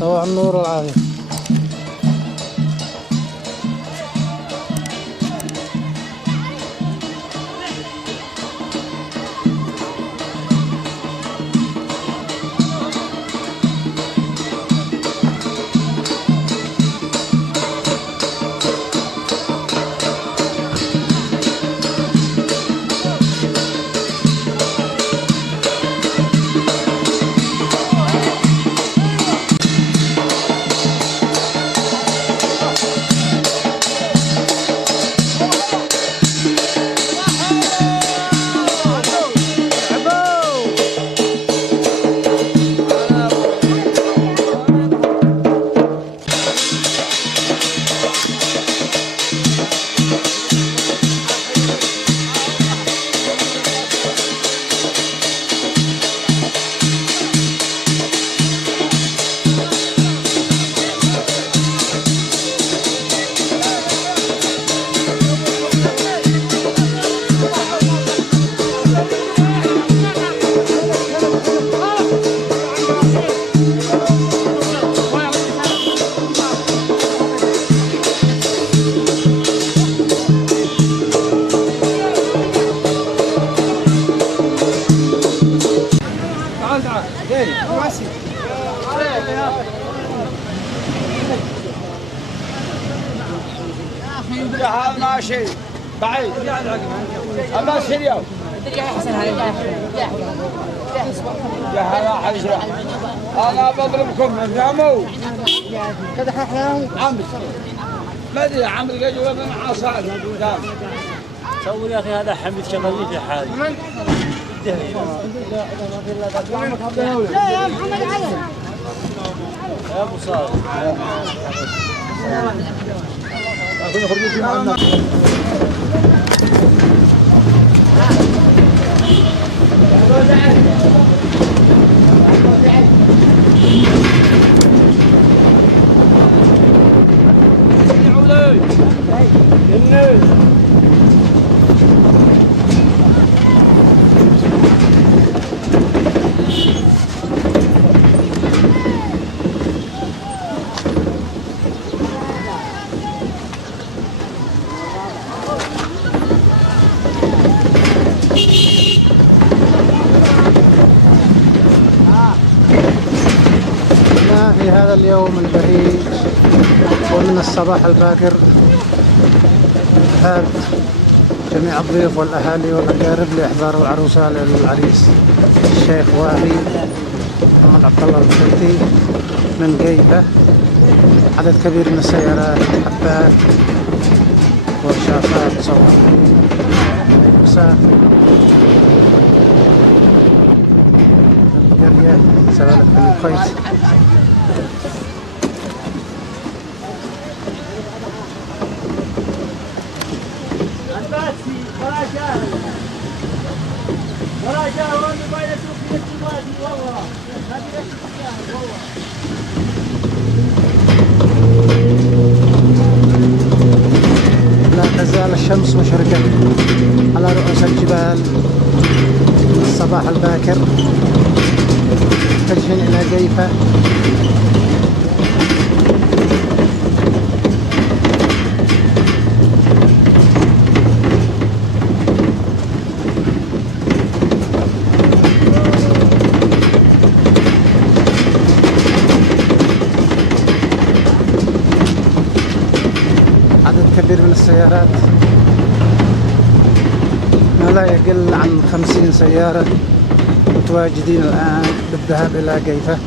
صباح النور والعافية. هذا ماشي بعيد الله سريع يا هلا حجرة أنا بضربكم نفهموا كذا حلاوي عمرو ما أدري عمرو قال جواب من عصار سوي يا أخي هذا حمد شغلني في حالي لا يا محمد علي يا أبو صالح في هذا اليوم البهيج ومن الصباح الباكر ذهاب جميع الضيوف والأهالي والأقارب لإحضار العروسة للعريس الشيخ واهي محمد عبد الله البخيتي من جيبة. عدد كبير من السيارات، حفات ورشاشات صوتية القرية سوالف بن القيس. لا تزال الشمس مشرقة على رؤوس الجبال الصباح الباكر متجهين إلى جيفة. عدد كبير من السيارات ما لا يقل عن 50 سيارة متواجدين الآن بالذهاب إلى جيفة.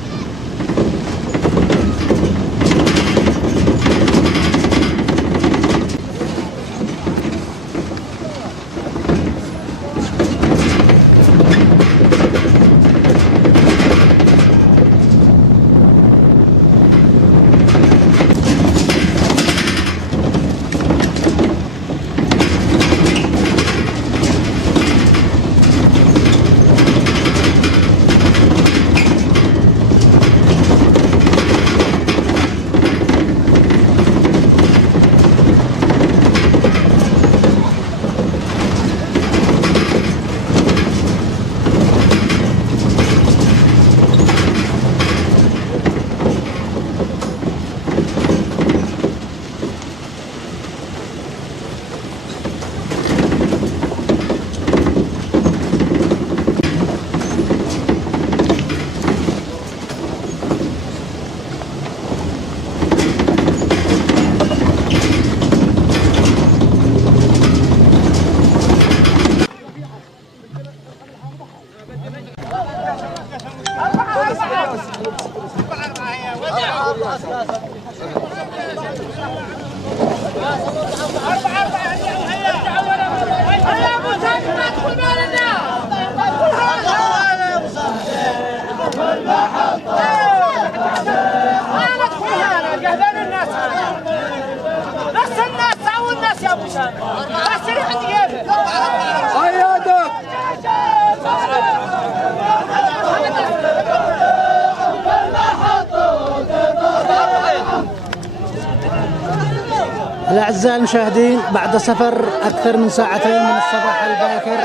الأعزاء المشاهدين، بعد سفر أكثر من ساعتين من الصباح الباكر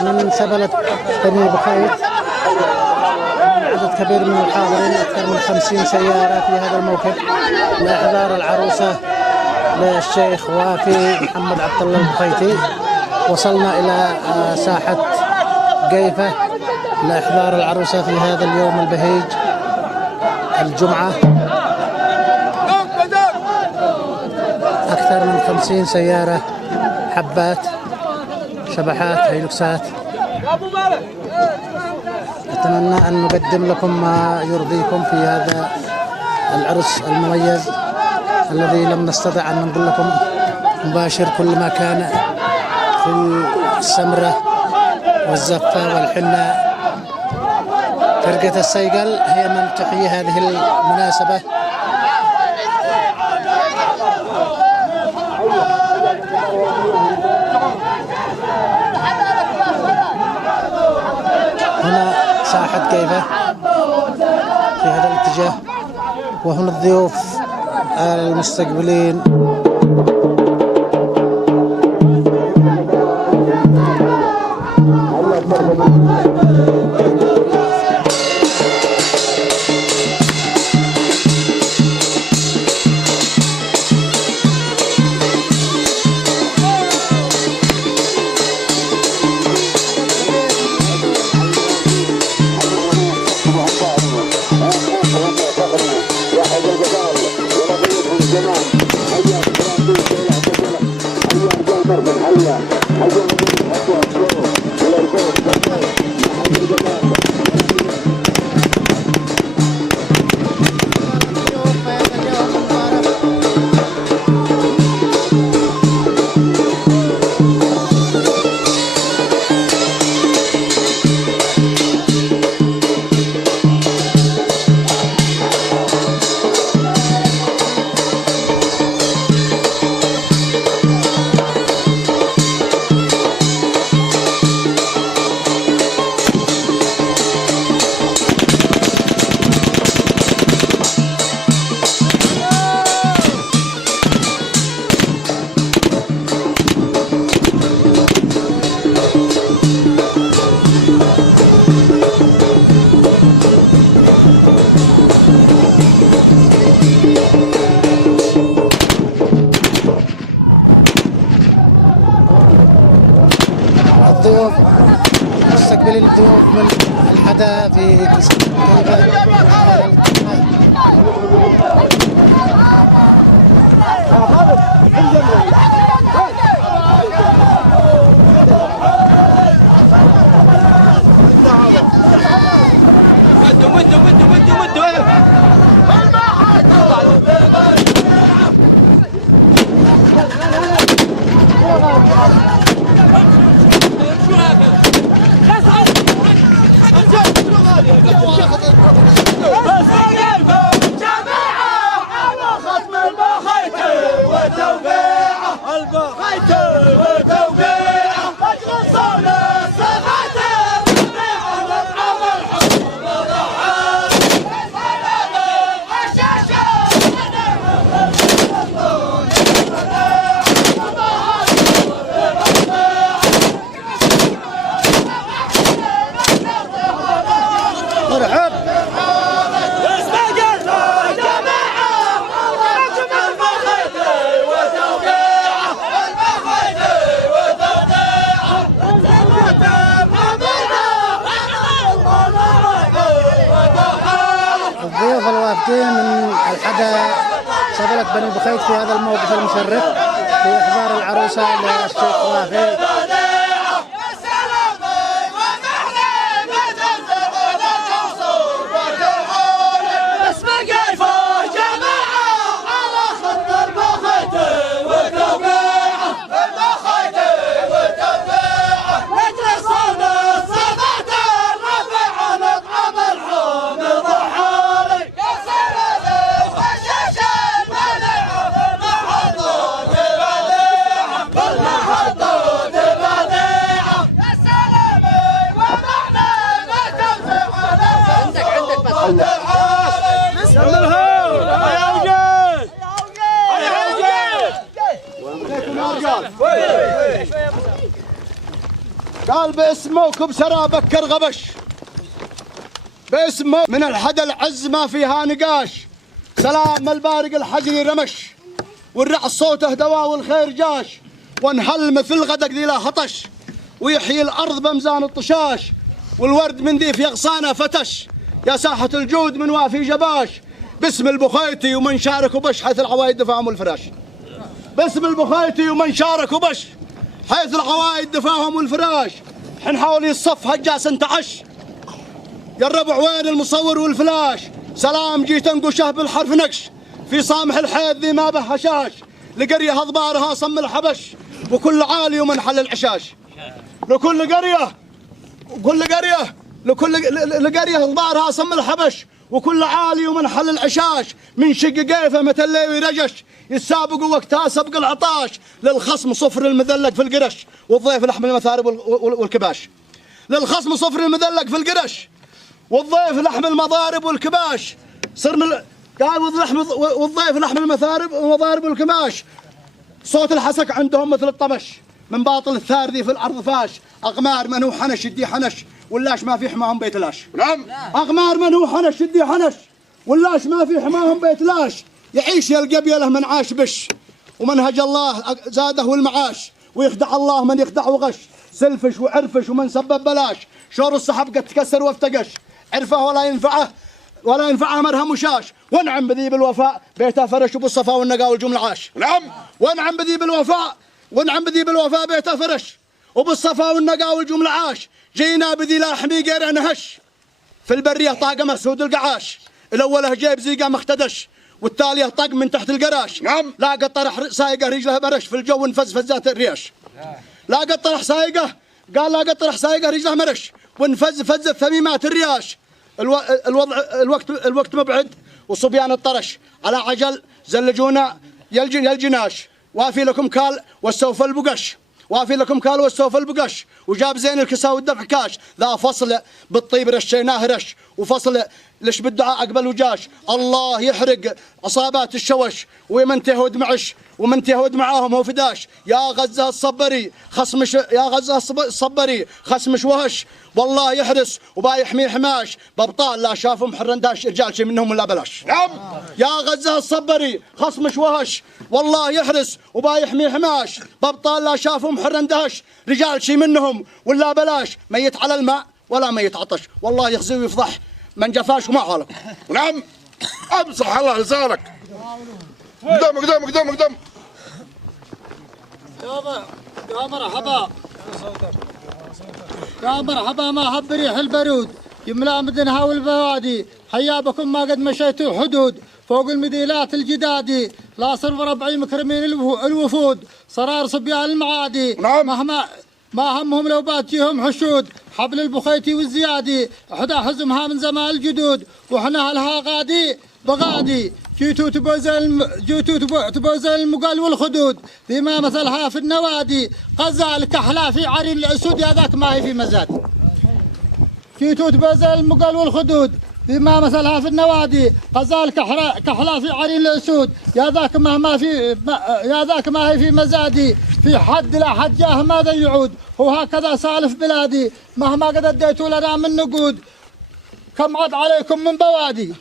من سبلة بني بخيت، عدد كبير من الحاضرين، أكثر من 50 سيارة في هذا الموكب لإحضار العروسة للشيخ وافي محمد عبد الله البخيتي. وصلنا إلى ساحة قيفة لإحضار العروسة في هذا اليوم البهيج الجمعة. أكثر من 50 سيارة، حبات، شبحات، هيلوكسات. أتمنى أن نقدم لكم ما يرضيكم في هذا العرس المميز الذي لم نستطع أن نقول لكم مباشر كل ما كان في السمرة والزفة والحنة. فرقة السيقل هي من تحيي هذه المناسبة. هنا ساحة قيفة في هذا الاتجاه، وهنا الضيوف المستقبلين. الضيوف مستقبلين الضيوف من الحدا في الضيوف الوافدين من الحدا سبلة بني بخيت في هذا الموقف المشرف في إحضار العروسة للشيخ وافي. اسمع قيفة قال باسم موكب سرى بكر غبش، باسم من الحدى العز ما فيها نقاش، سلام البارق الحجري رمش، والرعد صوته دواء والخير جاش، وانهل مثل غدق ذي لا هطش، ويحيي الأرض بمزان الطشاش، والورد من ذي في أغصانه فتش، يا ساحة الجود من وافي جباش، باسم البخيتي ومن شارك وبش حيث العوايد دفاهم الفراش، باسم البخيتي ومن شارك وبش حيث العوايد دفاهم الفراش، حنحاول الصف هجاس انتعش، يا الربع وين المصور والفلاش، سلام جيت انقشه بالحرف نقش، في صامح الحيث ذي ما به هشاش، لقرية هضبارها صم الحبش، وكل عالي ومنحل العشاش، لكل قرية لقرية هضبارها صم الحبش، وكل عالي ومنحل العشاش، من شق قيفه متى الليوي رجش، يتسابقوا وقتها سبق العطاش، للخصم صفر المذلق في القرش، والضيف لحم المثارب والكباش، للخصم صفر المذلق في القرش، والضيف لحم المضارب والكباش، قال والضيف لحم المثارب والمضارب والكباش، صوت الحسك عندهم مثل الطبش، من باطل الثار ذي في الارض فاش، اغمار من هو حنش يدي حنش، ولاش ما في حماهم بيت لاش. نعم. اغمار من هو حنش يدي حنش، ولاش ما في حماهم بيت لاش، يعيش يا القبيله من عاش بش، ومنهج الله زاده المعاش، ويخدع الله من يخدع وغش، سلفش وعرفش ومن سبب بلاش، شور السحب قد تكسر وافتقش، عرفه ولا ينفعه مرهم وشاش، وانعم بذي بالوفاء بيته فرش، وبالصفا والنقاء والجمل عاش. نعم. وانعم بذي بالوفاء بيته فرش، وبالصفا والنقاء والجمل عاش، جينا بذي لا حمي غير نهش، في البريه طاقه مسعود القعاش، الاوله جيب زيقه مختدش، والتاليه طق من تحت القراش. نعم. لا قد طرح سايقه رجله برش، في الجو انفز فزات الريش. لا قد طرح سايقه، قال لا قد طرح سايقه رجله مرش، وانفز فزت ثميمات الرياش. الوقت مبعد، وصبيان الطرش على عجل زلجونا يلجناش، وافي لكم كال والسوف البقش، وافي لكم كال والسوف البقش، وجاب زين الكسا والدفع كاش، ذا فصل بالطيب رشيناه رش، وفصل لش بالدعاء اقبل وجاش، الله يحرق عصابات الشوش، ومن تهود معش ومن تهود معاهم هو فداش، يا غزه الصبري خصمش، يا غزه الصبري خصمش وهش، والله يحرس وبايحمي حماش، بابطال لا شافهم حرنداش، رجال شي منهم ولا بلاش. نعم. يا غزه الصبري خصمش وهش، والله يحرس وبايحمي حماش، بابطال لا شافهم حرنداش، رجال شي منهم ولا بلاش، ميت على الماء ولا ميت عطش، والله يخزي ويفضح من جفاش وما حالك. نعم. امسح الله لسانك. قدام. يا مرحبا ما هب ريح البرود، يملا مدنها والبوادي، حيابكم ما قد مشيتوا حدود، فوق المديلات الجدادي، لا صرف ربعي مكرمين الوفود، صرار صبيان المعادي. نعم. مهما ما همهم لو باتيهم حشود، حبل البخيتي والزيادي، حدا حزمها من زمان الجدود، وحنا لها غادي بغادي، جيتوا تبوزل المقال والخدود، بما مثلها في النوادي، غزال كحلا في عرين الاسود، يا ذاك ما هي في مزاد. جيتوا تبوزل المقال والخدود، بما مثلها في النوادي، غزال كحلا في عرين الاسود، يا ذاك ما هي في مزادي، في حد لا حد جاه ماذا يعود، وهكذا سالف بلادي، مهما قد اديتوا لنا من نقود، كم عد عليكم من بوادي،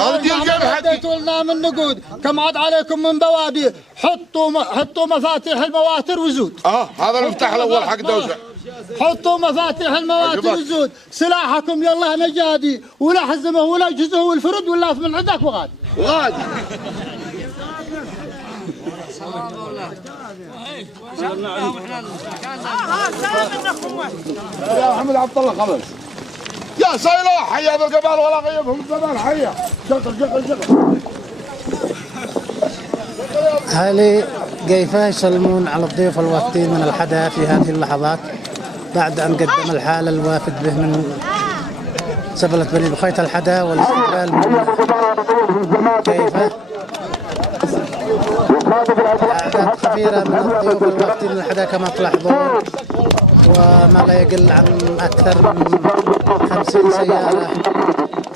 اديتوا لنا من نقود، كم عد عليكم من بوادي، حطوا مفاتيح المواتر وزود. هذا المفتاح الاول حق دوسه. حطوا مفاتيح المواتر وزود، سلاحكم يلا نجادي، ولا حزمه ولا جزه والفرد ولا من عندك وغادي. يا محمد عبد الله خلص. يا صيلاح حيا ذا القبال ولا غيبهم زمان حيا. شغل. أهالي قيفة يسلمون على الضيوف الوافدين من الحدا في هذه اللحظات، بعد أن قدم الحالة الوافد به من سبلة بني بخيت الحدا والاستقبال من قيفة. أعداد كبيرة من الضيوف الوافدين من الحدا كما تلاحظون، وما لا يقل عن أكثر من 50 سيارة،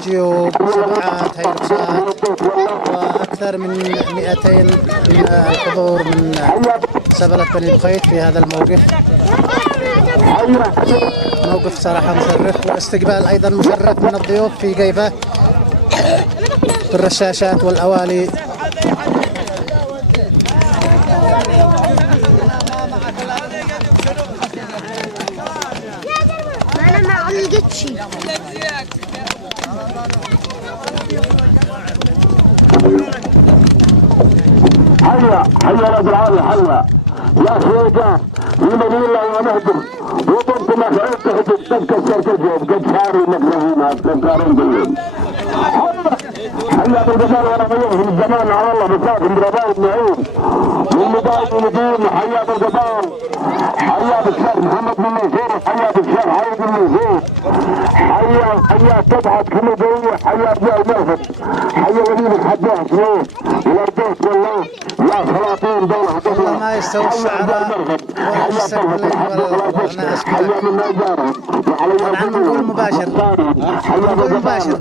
جيوب، سبعات، هيروكسات، وأكثر من 200 من الحضور من سبلة بني بخيت في هذا الموقف. موقف صراحة مشرف، واستقبال أيضا مشرف من الضيوف في جيبة بالرشاشات والأوالي. أنا ما علقت شيء. حيا حيا رجل عالي حيا يا سيدة لمن الله ونهدم وطنت ما فعلت تهدم تنكسر كجيب قد صاروا مكرهين تنكارون بالليل حيا بالجمال وانا غيره من زمان على الله مسافر من ربايب نعيم من مدايب نديم حيا بالجمال حيا بالشيخ محمد بن منصور حيا بالشيخ عيد بن منصور حيا تبعت كل دولة حيا رجال مرفد حيا وليد حداث ليه ورديت والله يا سلاطين دولة والله ما يستوي الشعراء ولا المستقبلين ولا الناس حيا من نجارهم طبعا نقول مباشر نقول مباشر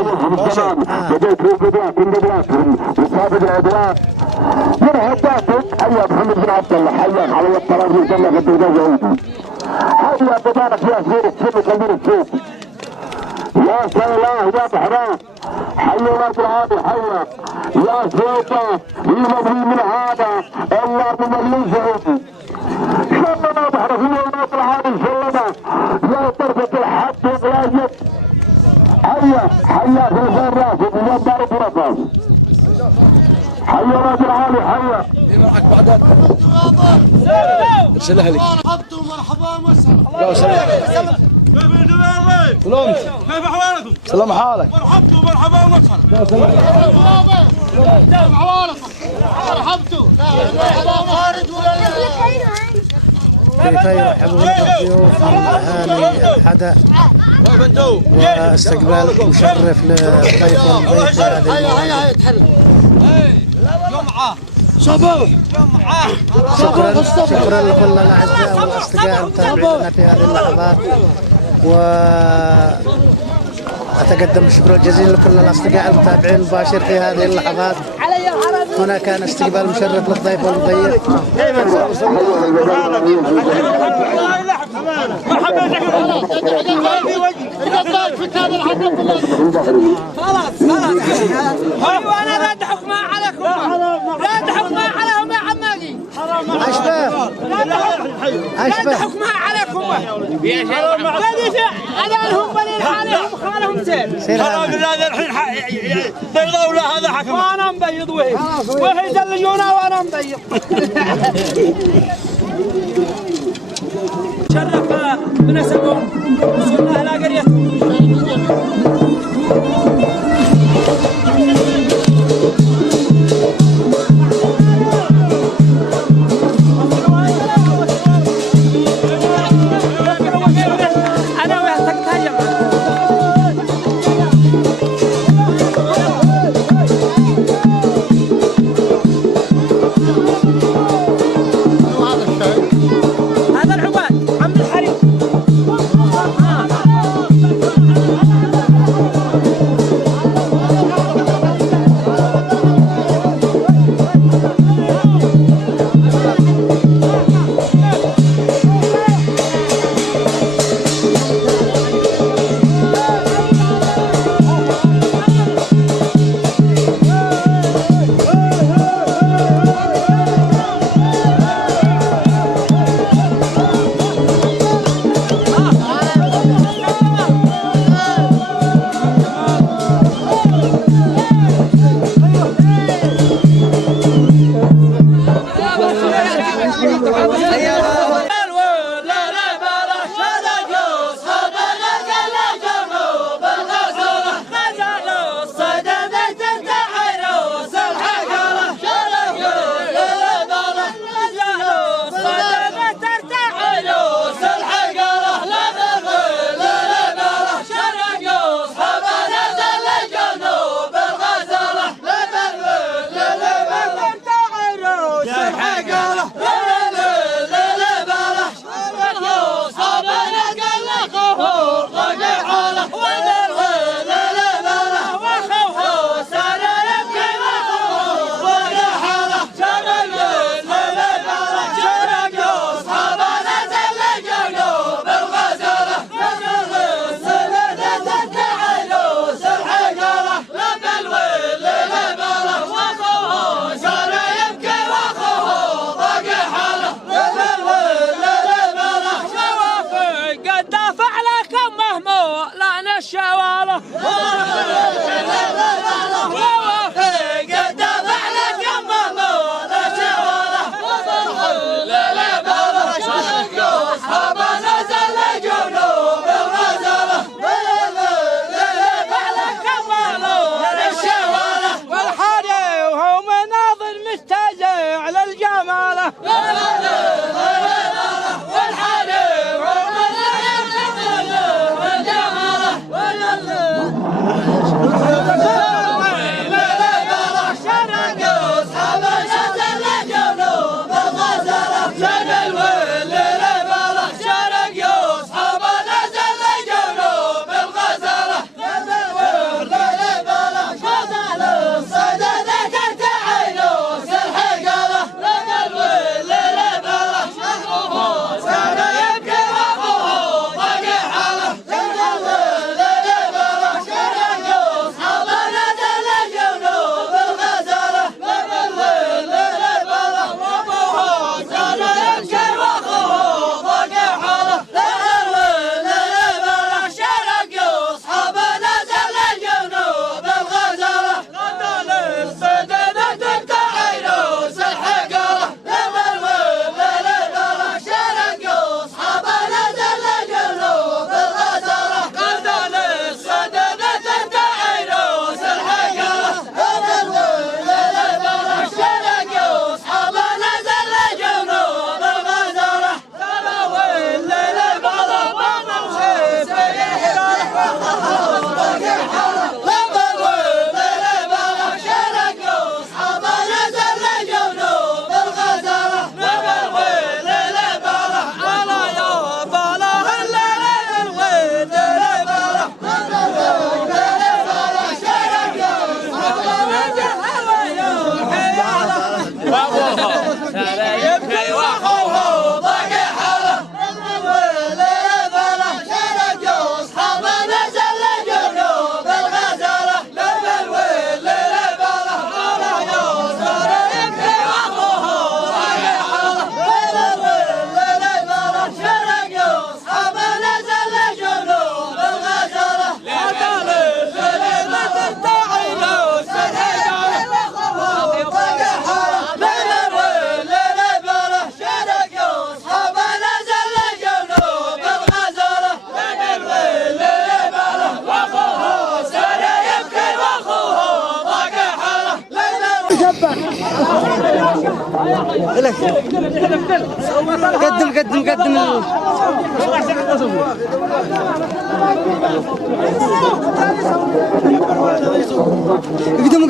محمد بديت في القدرات من وصابت العدوات من هداتك حيا محمد بن عبد الله حيا على الطرف من سنة قد الجوزي حيا ببارك يا سير السر وخليل السير يا سلام يا بحران حيا ولاد العادي حيا يا سيدة المبني من هذا الله من سعودي سلمنا بحرفين ولاد العادي سلمنا يا طرفة الحد وقلاجك حيا حيا في لسان راسك ويا دار فرصاص حيا ولاد العادي حيا ارسلها لي مرحبا وسهلا يا سلام سلام كيف احوالكم؟ سلام حالك مرحبتوا مرحبا وسهلا يا سلام كيف احوالكم؟ مرحبتوا خارج ولا كيف يرحبون بالضيوف من أهالي الحدث واستقبال مشرف للضيف والضيف في هذه المناسبة. شكرا لكل الأعزاء والأصدقاء المتابعين في هذه اللحظات، وأتقدم بالشكر الجزيل لكل الأصدقاء المتابعين المباشر في هذه اللحظات. هنا كان استقبال مشرف للضيف والضيف. وانا لا تحكم عليكم لا تحكم عليهم يا عماقي أشبه لا تحكم عليكم عليهم بنين عليهم خالهم سير هذا الحين بيضاء ولا هذا حكم وانا مبيض وهي يزلجونا وانا مبيض شرف بنسبهم وصلنا الى قريتهم. هذا العباد عم الحريم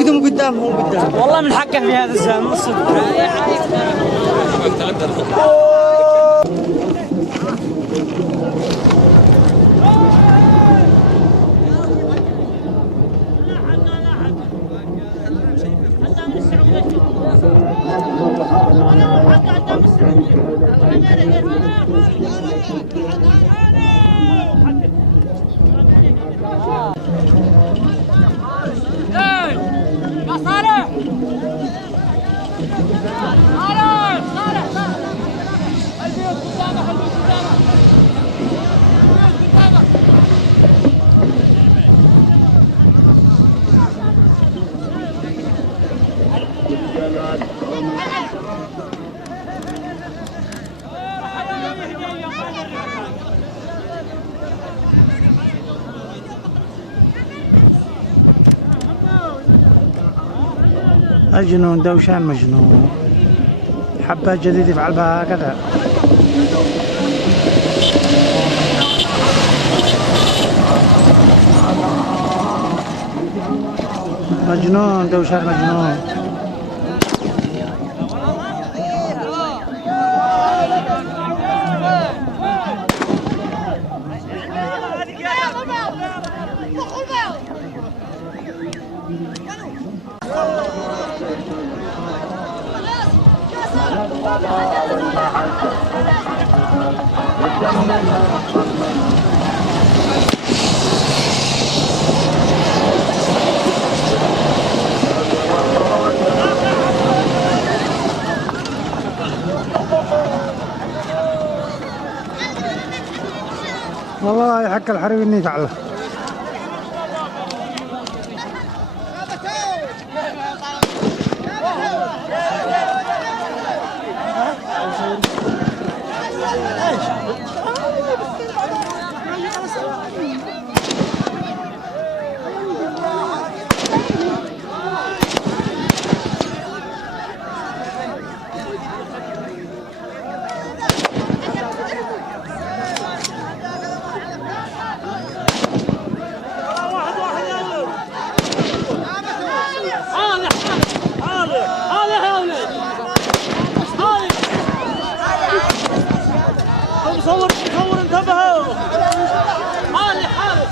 قدم قدام والله من حقه في هذا الزمن مجنون دوشان مجنون حبات جديد يفعل بها هكذا مجنون دوشان مجنون والله يحق الحريم اني فعله صور انتبهوا حالي حالي